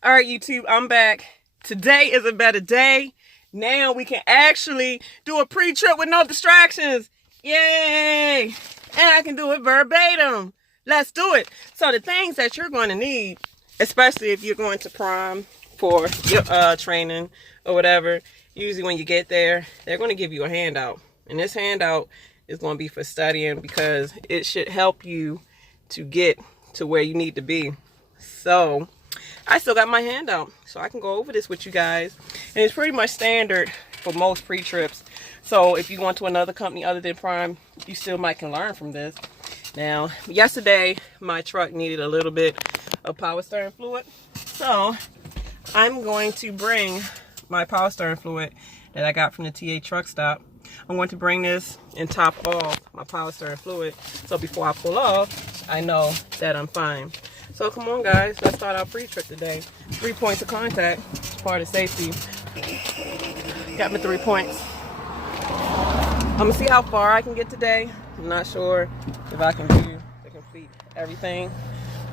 All right, YouTube, I'm back. Today is a better day. Now we can actually do a pre-trip with no distractions. Yay! And I can do it verbatim. Let's do it. So the things that you're going to need, especially if you're going to prom for your training or whatever, usually when you get there, they're going to give you a handout. And this handout is going to be for studying because it should help you to get to where you need to be. So I still got my handout, so I can go over this with you guys. And it's pretty much standard for most pre-trips. So if you went to another company other than Prime, you still might can learn from this. Now, yesterday, my truck needed a little bit of power steering fluid. So I'm going to bring my power steering fluid that I got from the TA truck stop. I'm going to bring this and top off my power steering fluid. So before I pull off, I know that I'm fine. So come on guys, let's start our pre-trip today. 3 points of contact, part of safety. Got my 3 points. I'm gonna see how far I can get today. I'm not sure if I can do to complete everything,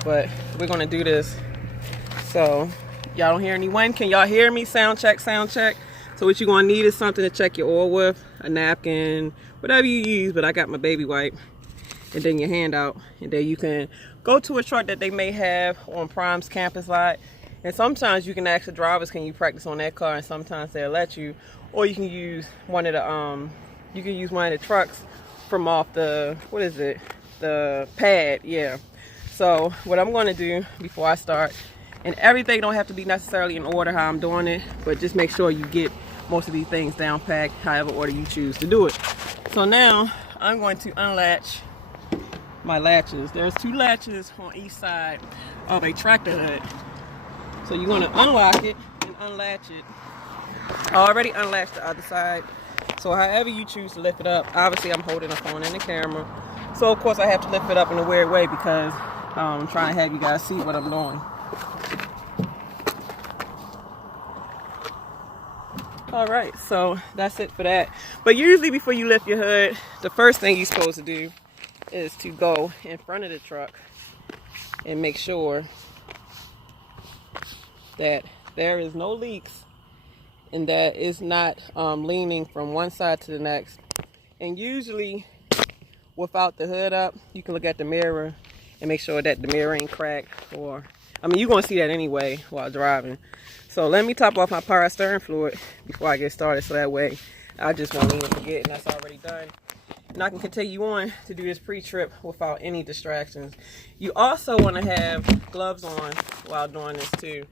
but we're gonna do this. So y'all don't hear any wind. Can y'all hear me? Sound check, sound check. So what you're gonna need is something to check your oil with, a napkin, whatever you use, but I got my baby wipe. And then your handout, and then you can go to a truck that they may have on Prime's campus lot. And sometimes you can ask the drivers, can you practice on that car, and sometimes they'll let you. Or you can use one of the trucks from off the, what is it, the pad. Yeah. So what I'm going to do before I start, and everything don't have to be necessarily in order how I'm doing it, but just make sure you get most of these things down packed however order you choose to do it. So now I'm going to unlatch my latches. There's 2 latches on each side of a tractor hood. So you're going to unlock it and unlatch it. I already unlatched the other side. So however you choose to lift it up, obviously I'm holding a phone and the camera. So of course I have to lift it up in a weird way because I'm trying to have you guys see what I'm doing. Alright, so that's it for that. But usually before you lift your hood, the first thing you're supposed to do is to go in front of the truck and make sure that there is no leaks and that it's not leaning from one side to the next. And usually without the hood up, you can look at the mirror and make sure that the mirror ain't cracked, or I mean you're gonna see that anyway while driving. So let me top off my power steering fluid before I get started, so that way I just won't even forget, and that's already done. And I can continue on to do this pre-trip without any distractions. You also want to have gloves on while doing this too.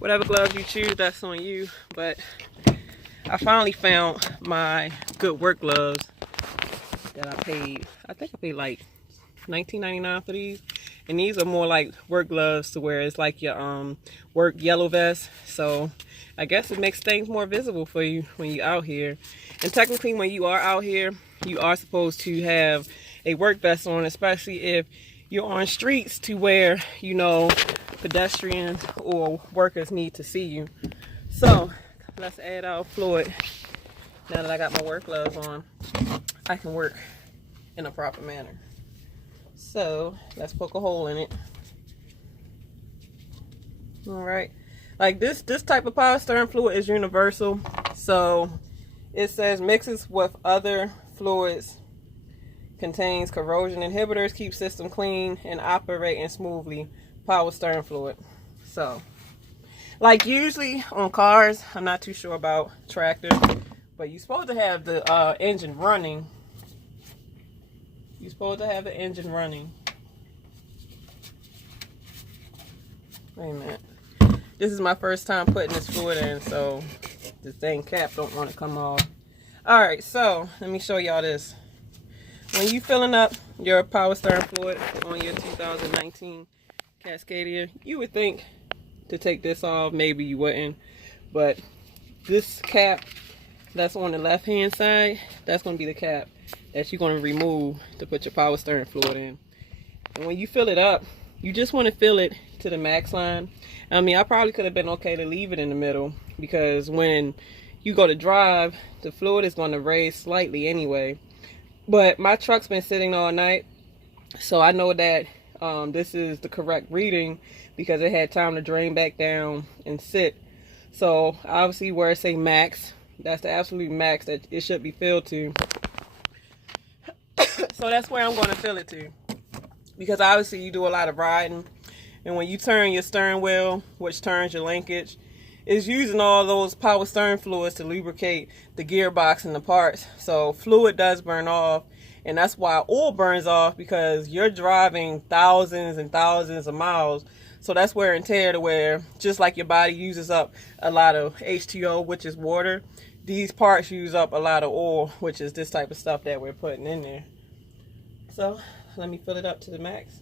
Whatever gloves you choose, that's on you. But I finally found my good work gloves that I think I paid like $19.99 for these. And these are more like work gloves, to where it's like your work yellow vest. So I guess it makes things more visible for you when you're out here. And technically when you are out here, you are supposed to have a work vest on, especially if you're on streets to where, you know, pedestrians or workers need to see you. So let's add our fluid. Now that I got my work gloves on, I can work in a proper manner. So let's poke a hole in it. All right, like this type of power steering fluid is universal. So it says mixes with other fluids, contains corrosion inhibitors, keep system clean and operating smoothly. Power steering fluid. So like usually on cars, I'm not too sure about tractors, but you're supposed to have the engine running. You're supposed to have the engine running. Wait a minute. This is my first time putting this fluid in, so the thing cap don't want to come off. Alright, so let me show y'all this. When you filling up your power steering fluid on your 2019 Cascadia, you would think to take this off. Maybe you wouldn't, but this cap that's on the left hand side, that's going to be the cap that you're going to remove to put your power steering fluid in. And when you fill it up, you just want to fill it to the max line. I mean, I probably could have been okay to leave it in the middle, because when you go to drive, the fluid is going to raise slightly anyway. But my truck's been sitting all night, so I know that this is the correct reading because it had time to drain back down and sit. So obviously where it say max, that's the absolute max that it should be filled to. So that's where I'm going to fill it to, because obviously you do a lot of riding, and when you turn your steering wheel, which turns your linkage, it's using all those power steering fluids to lubricate the gearbox and the parts. So fluid does burn off, and that's why oil burns off, because you're driving thousands and thousands of miles. So that's wear and tear, to where just like your body uses up a lot of H2O, which is water, these parts use up a lot of oil, which is this type of stuff that we're putting in there. So let me fill it up to the max.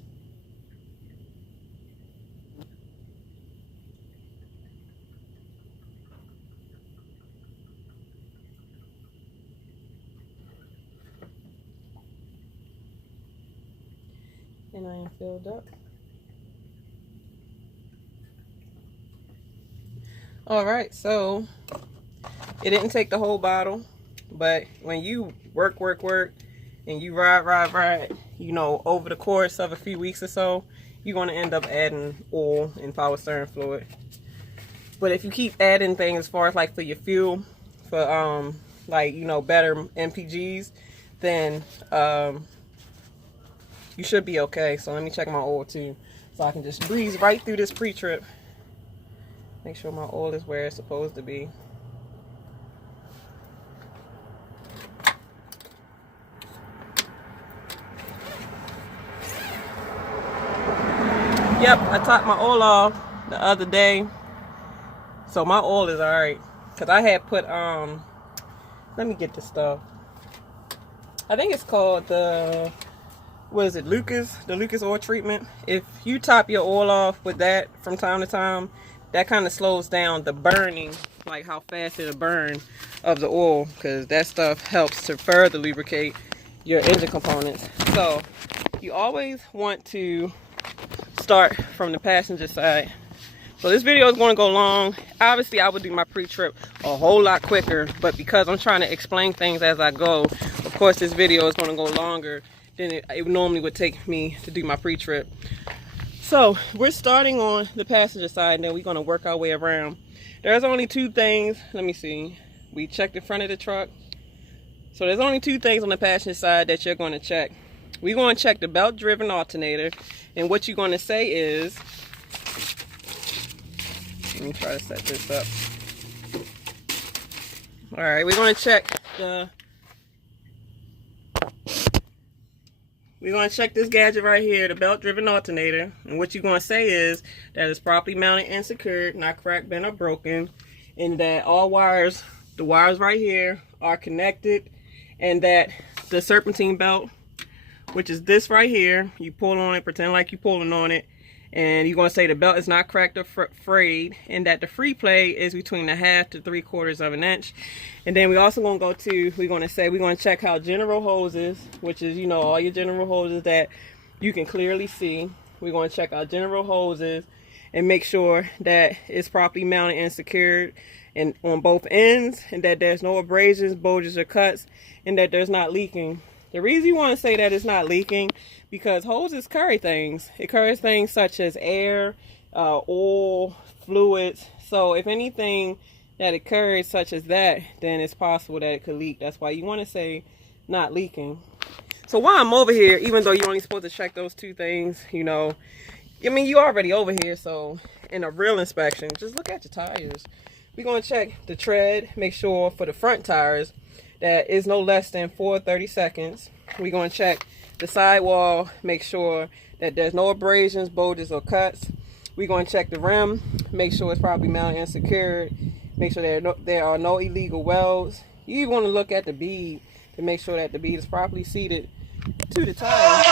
And I am filled up. Alright, so it didn't take the whole bottle, but when you work and you ride, you know, over the course of a few weeks or so, you're going to end up adding oil and power steering fluid. But if you keep adding things as far as like for your fuel, for like, you know, better MPGs, then you should be okay. So let me check my oil too, so I can just breeze right through this pre-trip. Make sure my oil is where it's supposed to be. Yep, I topped my oil off the other day, so my oil is alright. Cause I had put let me get this stuff. I think it's called the, what is it, Lucas? The Lucas oil treatment. If you top your oil off with that from time to time, that kind of slows down the burning, like how fast it'll burn of the oil, because that stuff helps to further lubricate your engine components. So you always want to start from the passenger side. So this video is going to go long. Obviously I would do my pre-trip a whole lot quicker, but because I'm trying to explain things as I go, of course this video is going to go longer than it normally would take me to do my pre-trip. So we're starting on the passenger side, and then we're going to work our way around. There's only two things. Let me see. We checked the front of the truck. So there's only two things on the passenger side that you're going to check. We're going to check the belt driven alternator, and what you're going to say is, let me try to set this up. All right, we're going to check the, we're going to check this gadget right here, the belt driven alternator, and what you're going to say is that it's properly mounted and secured, not cracked, bent, or broken, and that all wires, the wires right here, are connected, and that the serpentine belt, which is this right here, you pull on it, pretend like you're pulling on it, and you're going to say the belt is not cracked or frayed, and that the free play is between 1/2 to 3/4 of an inch. And then we're also going to go to, we're going to check how general hoses, which is, you know, all your general hoses that you can clearly see. We're going to check our general hoses and make sure that it's properly mounted and secured and on both ends, and that there's no abrasions, bulges, or cuts, and that there's not leaking. The reason you want to say that it's not leaking, because hoses carry things. It carries things such as air, oil, fluids. So if anything that it carries such as that, then it's possible that it could leak. That's why you want to say not leaking. So while I'm over here, even though you're only supposed to check those two things, you know, I mean, you're already over here. So in a real inspection, just look at your tires. We're going to check the tread, make sure for the front tires that is no less than 4/32. We're going to check the sidewall, make sure that there's no abrasions, bulges, or cuts. We're going to check the rim, make sure it's properly mounted and secured, make sure there are no illegal welds. You even want to look at the bead to make sure that the bead is properly seated to the tire.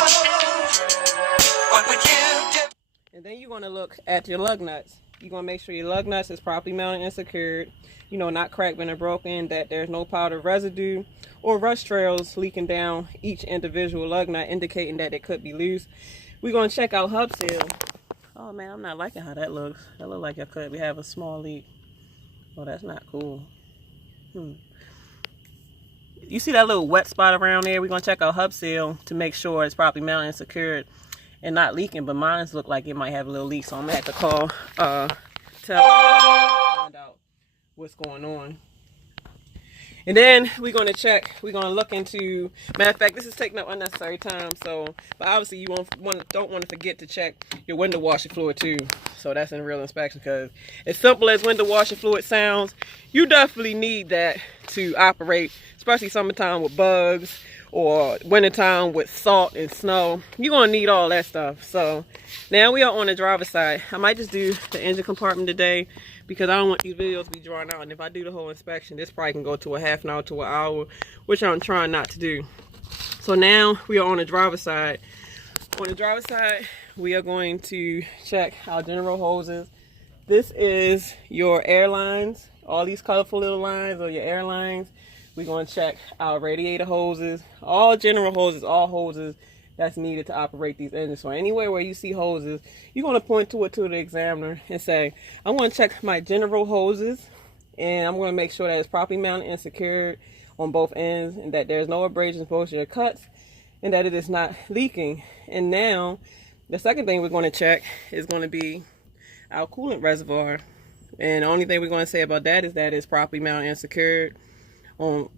And then you're going to look at your lug nuts. You're going to make sure your lug nuts is properly mounted and secured, you know, not cracked, bent, or broken, that there's no powder residue or rust trails leaking down each individual lug nut, indicating that it could be loose. We're going to check out hub seal. Oh man, I'm not liking how that looks. That looks like it could have a small leak. Oh, that's not cool. You see that little wet spot around there? We're going to check out hub seal to make sure it's properly mounted and secured. and not leaking, but mine's look like it might have a little leak, so I'm gonna have to call tell find out what's going on. And then we're going to check, we're going to look into, matter of fact, this is taking up unnecessary time, so, but obviously you don't want to forget to check your window washer fluid too. So that's in real inspection, because as simple as window washer fluid sounds, you definitely need that to operate, especially summertime with bugs or wintertime with salt and snow. You're going to need all that stuff. So now we are on the driver's side. I might just do the engine compartment today, because I don't want these videos to be drawn out. And if I do the whole inspection, this probably can go to a half an hour to an hour, which I'm trying not to do. So now we are on the driver's side. On the driver's side, we are going to check our general hoses. This is your air lines. All these colorful little lines are your air lines. We're going to check our radiator hoses. All general hoses, all hoses that's needed to operate these engines. So anywhere where you see hoses, you're going to point to it to the examiner and say, I want to check my general hoses, and I'm going to make sure that it's properly mounted and secured on both ends, and that there's no abrasions, exposure, or cuts, and that it is not leaking. And now the second thing we're going to check is going to be our coolant reservoir. And the only thing we're going to say about that is that it's properly mounted and secured on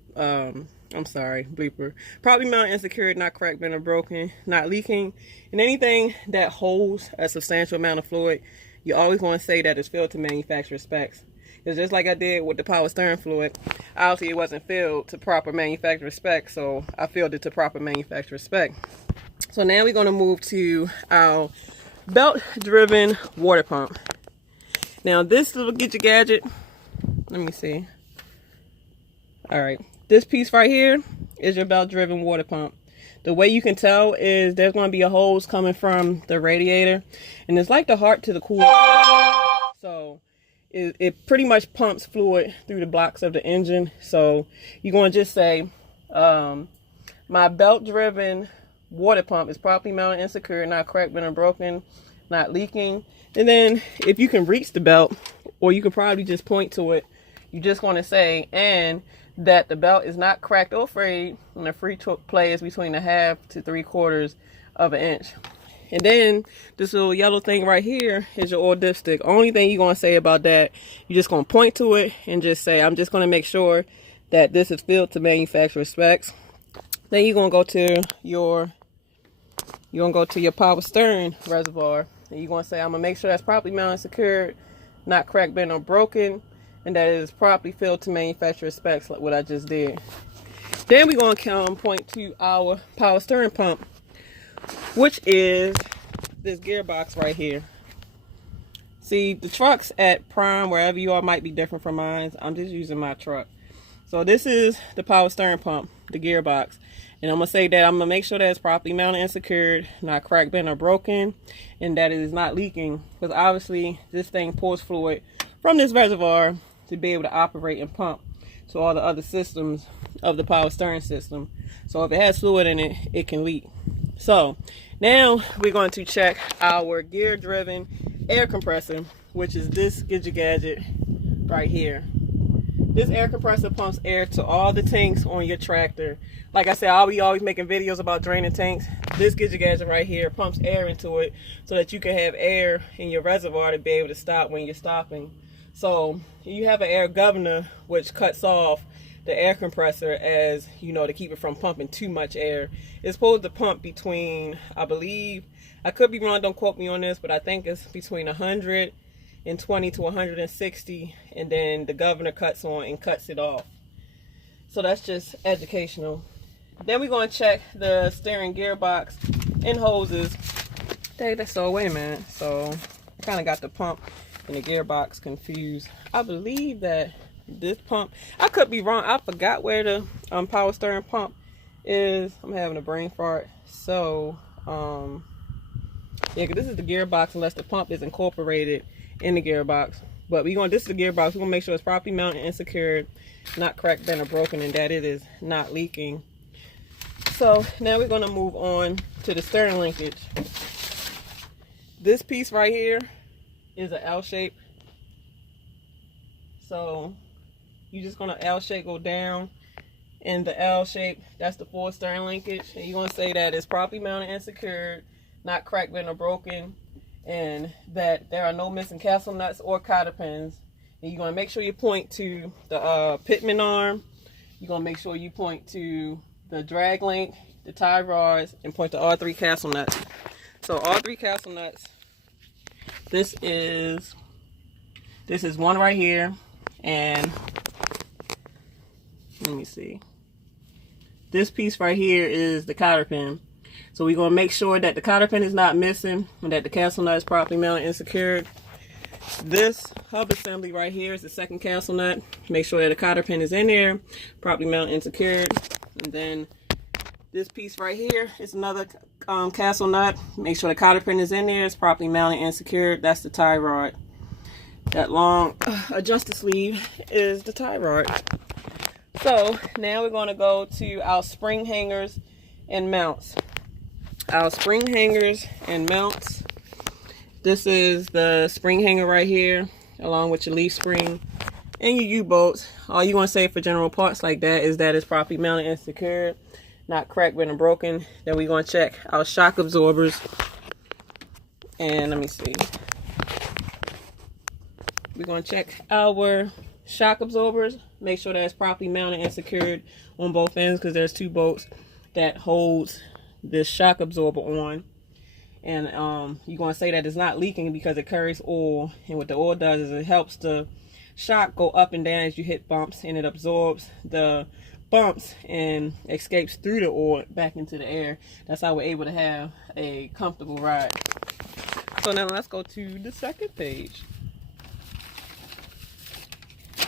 I'm sorry, bleeper. Properly mounted and secured, not cracked, bent, or broken, not leaking. And anything that holds a substantial amount of fluid, you always want to say that it's filled to manufacturer specs. Because just like I did with the power steering fluid, obviously it wasn't filled to proper manufacturer spec, so I filled it to proper manufacturer spec. So now we're going to move to our belt-driven water pump. Now this little gadget, let me see. All right. This piece right here is your belt-driven water pump. The way you can tell is there's going to be a hose coming from the radiator, and it's like the heart to the coolant. So it pretty much pumps fluid through the blocks of the engine. So you're going to just say, my belt-driven water pump is properly mounted and secured, not cracked, bent, or broken, not leaking. And then if you can reach the belt, or you can probably just point to it, you're just going to say, and that the belt is not cracked or frayed, and the free play is between 1/2 to 3/4 of an inch. And then this little yellow thing right here is your oil dipstick. Only thing you're going to say about that, you're just going to point to it and just say, I'm just going to make sure that this is filled to manufacturer specs. Then you're going to go to your power steering reservoir, and you're going to say, I'm going to make sure that's properly mounted and secured, not cracked, bent, or broken, and that it is properly filled to manufacturer specs, like what I just did. Then we're going to point to our power steering pump, which is this gearbox right here. See, the trucks at Prime, wherever you are, might be different from mine. I'm just using my truck. So this is the power steering pump, the gearbox. And I'm going to say that I'm going to make sure that it's properly mounted and secured, not cracked, bent, or broken, and that it is not leaking. Because obviously this thing pours fluid from this reservoir to be able to operate and pump to all the other systems of the power steering system. So if it has fluid in it, it can leak. So now we're going to check our gear-driven air compressor, which is this gadget right here. This air compressor pumps air to all the tanks on your tractor. Like I said, I'll be always making videos about draining tanks. This gadget right here pumps air into it so that you can have air in your reservoir to be able to stop when you're stopping. So you have an air governor, which cuts off the air compressor, as you know, to keep it from pumping too much air. It's supposed to pump between, I believe, I could be wrong, don't quote me on this, but I think it's between 120 to 160, and then the governor cuts on and cuts it off. So that's just educational. Then we're going to check the steering gearbox and hoses. So wait a minute. So I kind of got the pump and the gearbox confused. I believe that this pump, I could be wrong. I forgot where the power steering pump is. I'm having a brain fart. So yeah, because this is the gearbox unless the pump is incorporated in the gearbox. But this is the gearbox. We're gonna make sure it's properly mounted and secured, not cracked, bent, or broken, and that it is not leaking. So now we're gonna move on to the steering linkage. This piece right here is an L shape. So you're just gonna L shape go down, and the L shape, that's the full steering linkage. And you're gonna say that it's properly mounted and secured, not cracked, bent, or broken, and that there are no missing castle nuts or cotter pins. And you're going to make sure you point to the pitman arm. You're going to make sure you point to the drag link, the tie rods, and point to all 3 castle nuts. So all 3 castle nuts, this is one right here, and let me see. This piece right here is the cotter pin. So we're going to make sure that the cotter pin is not missing and that the castle nut is properly mounted and secured. This hub assembly right here is the second castle nut. Make sure that the cotter pin is in there, properly mounted and secured. And then this piece right here is another castle nut. Make sure the cotter pin is in there, it's properly mounted and secured. That's the tie rod. That long adjuster sleeve is the tie rod. So now we're going to go to our spring hangers and mounts. Our spring hangers and mounts. This is the spring hanger right here, along with your leaf spring and your U-bolts. All you want to say for general parts like that is that it's properly mounted and secured, not cracked, bent, or broken. Then we're going to check our shock absorbers. And let me see. We're going to check our shock absorbers. Make sure that it's properly mounted and secured on both ends, because there's 2 bolts that holds this shock absorber on. And you're going to say that it's not leaking because it carries oil. And what the oil does is it helps the shock go up and down as you hit bumps, and it absorbs the bumps and escapes through the oil back into the air. That's how we're able to have a comfortable ride. So now let's go to the second page.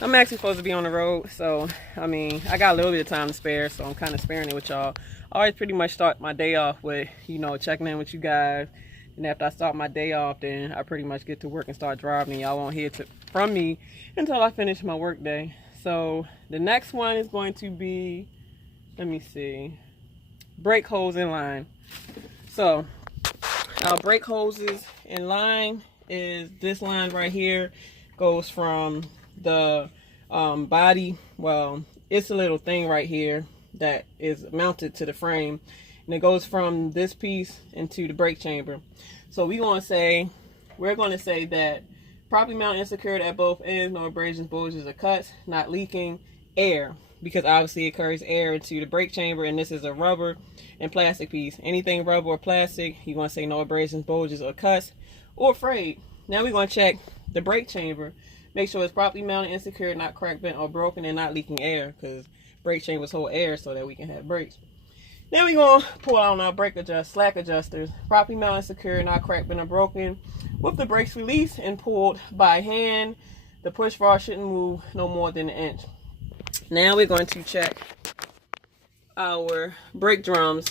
I'm actually supposed to be on the road, so I mean, I got a little bit of time to spare, so I'm kind of sparing it with y'all. I always pretty much start my day off with, you know, checking in with you guys. And after I start my day off, then I pretty much get to work and start driving. And y'all won't hear from me until I finish my work day. So the next one is going to be, let me see, brake hose in line. So our brake hoses in line is this line right here. Goes from the body, well, it's a little thing right here that is mounted to the frame, and it goes from this piece into the brake chamber. So we're going to say that properly mounted and secured at both ends, no abrasions, bulges, or cuts, not leaking air, because obviously it carries air into the brake chamber, and this is a rubber and plastic piece. Anything rubber or plastic, you're going to say no abrasions, bulges, or cuts, or frayed. Now we're going to check the brake chamber. Make sure it's properly mounted and secured, not cracked, bent, or broken, and not leaking air, because brake chambers hold air so that we can have brakes. Then we're going to pull out our brake slack adjusters. Properly mounted and secured, not cracked, bent, or broken. With the brakes released and pulled by hand, the push rod shouldn't move no more than 1 inch. Now we're going to check our brake drums.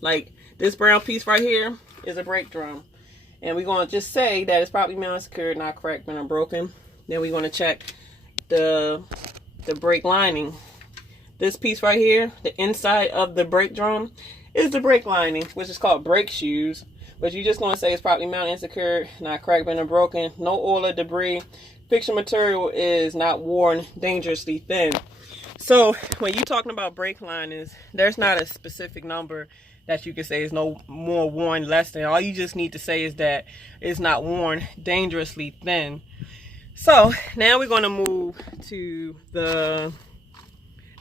Like this brown piece right here is a brake drum. And we're going to just say that it's properly mounted and secured, not cracked, bent, or broken. Then we're going to check the brake lining. This piece right here, the inside of the brake drum, is the brake lining, which is called brake shoes. But you're just going to say it's properly mounted and secured, not cracked, bent, or broken. No oil or debris. Fixture material is not worn, dangerously thin. So when you're talking about brake linings, there's not a specific number that you can say is no more worn, less than. All you just need to say is that it's not worn, dangerously thin. So now we're going to move to the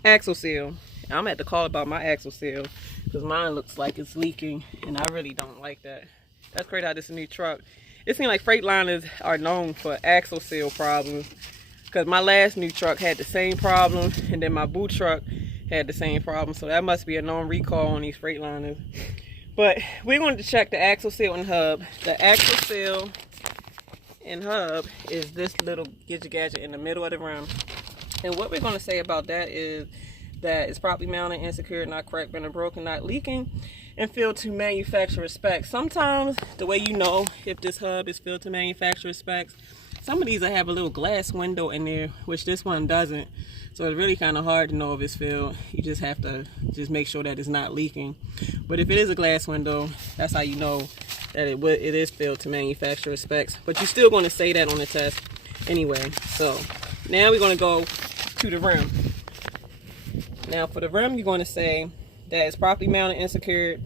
axle seal. I'm going to have to call about my axle seal, because mine looks like it's leaking, and I really don't like that. That's crazy how this is a new truck. It seems like Freightliners are known for axle seal problems, because my last new truck had the same problem, and then my boot truck had the same problem. So that must be a known recall on these Freightliners. But we're going to check the axle seal and hub. The axle seal and hub is this little gadget in the middle of the rim. And what we're going to say about that is that it's properly mounted and secured, not cracked, bent, or broken, not leaking, and filled to manufacturer specs. Sometimes the way you know if this hub is filled to manufacturer specs, some of these will have a little glass window in there, which this one doesn't. So it's really kind of hard to know if it's filled. You just have to just make sure that it's not leaking. But if it is a glass window, that's how you know that it is filled to manufacturer specs. But you're still going to say that on the test anyway. So now we're going to go to the rim. Now for the rim, you're going to say that it's properly mounted and secured,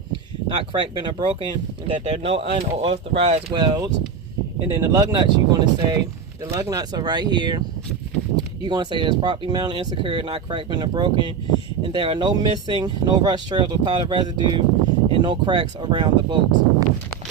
not cracked, bent, or broken, and that there are no unauthorized welds. And then the lug nuts, you're going to say, the lug nuts are right here. You're going to say it's properly mounted and secured, not cracked, bent, or broken. And there are no missing, no rust trails or powder residue, and no cracks around the bolts.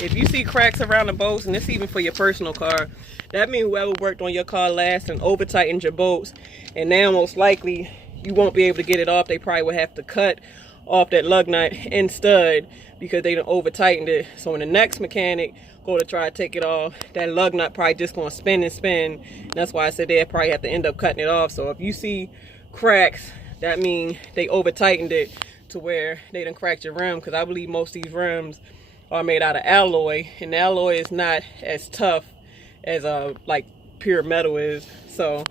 If you see cracks around the bolts, and this even for your personal car, that means whoever worked on your car last and over tightened your bolts, and now most likely you won't be able to get it off. They probably would have to cut off that lug nut and stud because they done over tightened it. So when the next mechanic go to try to take it off, that lug nut probably just gonna spin and spin. And that's why I said they probably have to end up cutting it off. So if you see cracks, that means they over tightened it to where they done cracked your rim, because I believe most of these rims are made out of alloy, and the alloy is not as tough as like pure metal is. So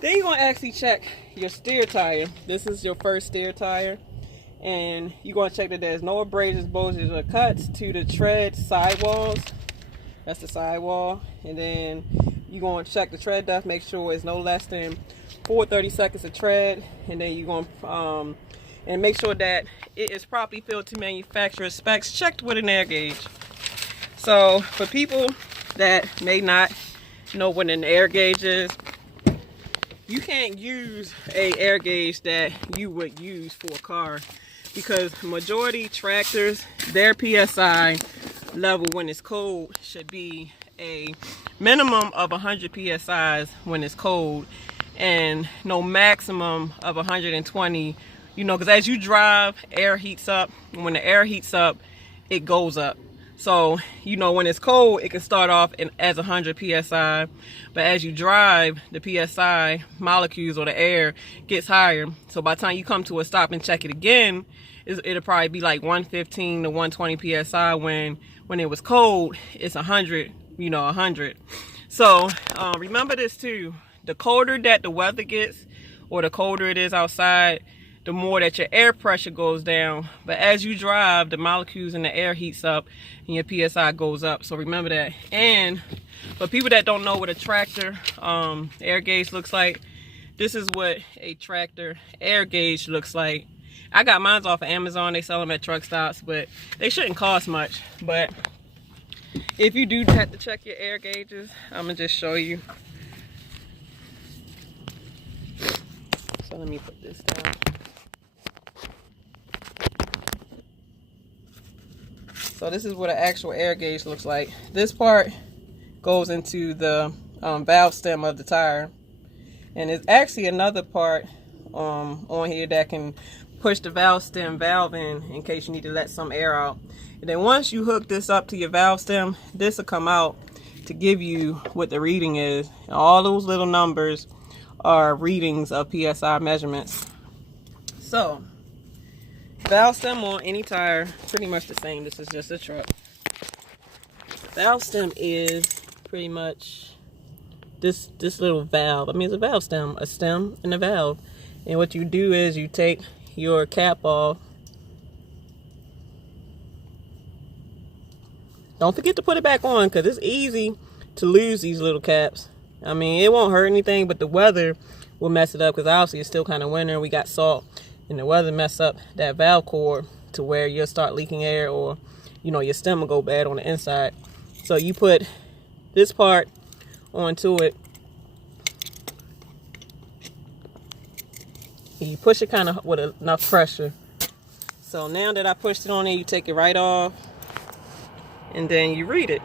then you're gonna actually check your steer tire. This is your first steer tire, and you're gonna check that there's no abrasions, bulges, or cuts to the tread sidewalls. That's the sidewall. And then you're gonna check the tread depth, make sure it's no less than 4/30 seconds of tread, and then you're gonna and make sure that it is properly filled to manufacturer specs, checked with an air gauge. So for people that may not know what an air gauge is, you can't use a air gauge that you would use for a car, because majority tractors, their PSI level when it's cold should be a minimum of 100 PSIs when it's cold, and no maximum of 120. You know, because as you drive, air heats up, and when the air heats up, it goes up. So, you know, when it's cold, it can start off as 100 PSI, but as you drive, the PSI molecules or the air gets higher. So by the time you come to a stop and check it again, it'll probably be like 115 to 120 PSI. When it was cold, it's 100, you know, 100. So remember this too, the colder that the weather gets, or the colder it is outside, the more that your air pressure goes down. But as you drive, the molecules in the air heats up and your PSI goes up. So remember that. And for people that don't know what a tractor air gauge looks like, this is what a tractor air gauge looks like. I got mine off of Amazon. They sell them at truck stops, but they shouldn't cost much. But if you do have to check your air gauges, I'm gonna just show you. So let me put this down. So this is what an actual air gauge looks like. This part goes into the valve stem of the tire, and there's actually another part on here that can push the valve stem valve in case you need to let some air out. And then once you hook this up to your valve stem, this will come out to give you what the reading is. And all those little numbers are readings of PSI measurements. So valve stem on any tire, pretty much the same. This is just a truck. The valve stem is pretty much this little valve. I mean, it's a valve stem, a stem and a valve. And what you do is you take your cap off. Don't forget to put it back on, because it's easy to lose these little caps. I mean, it won't hurt anything, but the weather will mess it up, because obviously it's still kind of winter. We got salt, and the weather mess up that valve cord to where you'll start leaking air, or you know, your stem will go bad on the inside. So you put this part onto it, and you push it kind of with enough pressure. So now that I pushed it on there, you take it right off, and then you read it.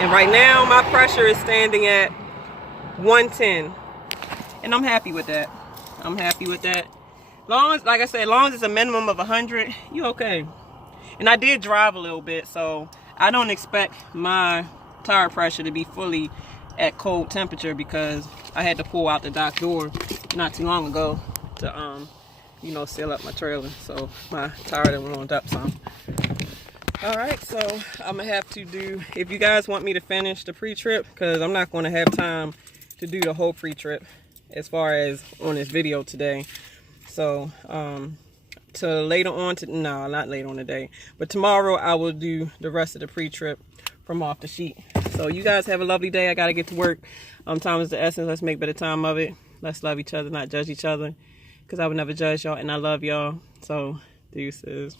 And right now my pressure is standing at 110. And I'm happy with that. I'm happy with that. Long as, like I said, long as it's a minimum of 100, you okay. And I did drive a little bit, so I don't expect my tire pressure to be fully at cold temperature, because I had to pull out the dock door not too long ago to you know, seal up my trailer. So my tire done warmed up some. Alright, so I'm gonna have to do, if you guys want me to finish the pre-trip, because I'm not gonna have time to do the whole pre-trip as far as on this video today. So to later on, no, not later on today, but tomorrow I will do the rest of the pre-trip from off the sheet. So you guys have a lovely day. I gotta get to work. Time is the essence. Let's make better time of it. Let's love each other, not judge each other. because I would never judge y'all, and I love y'all. So, deuces.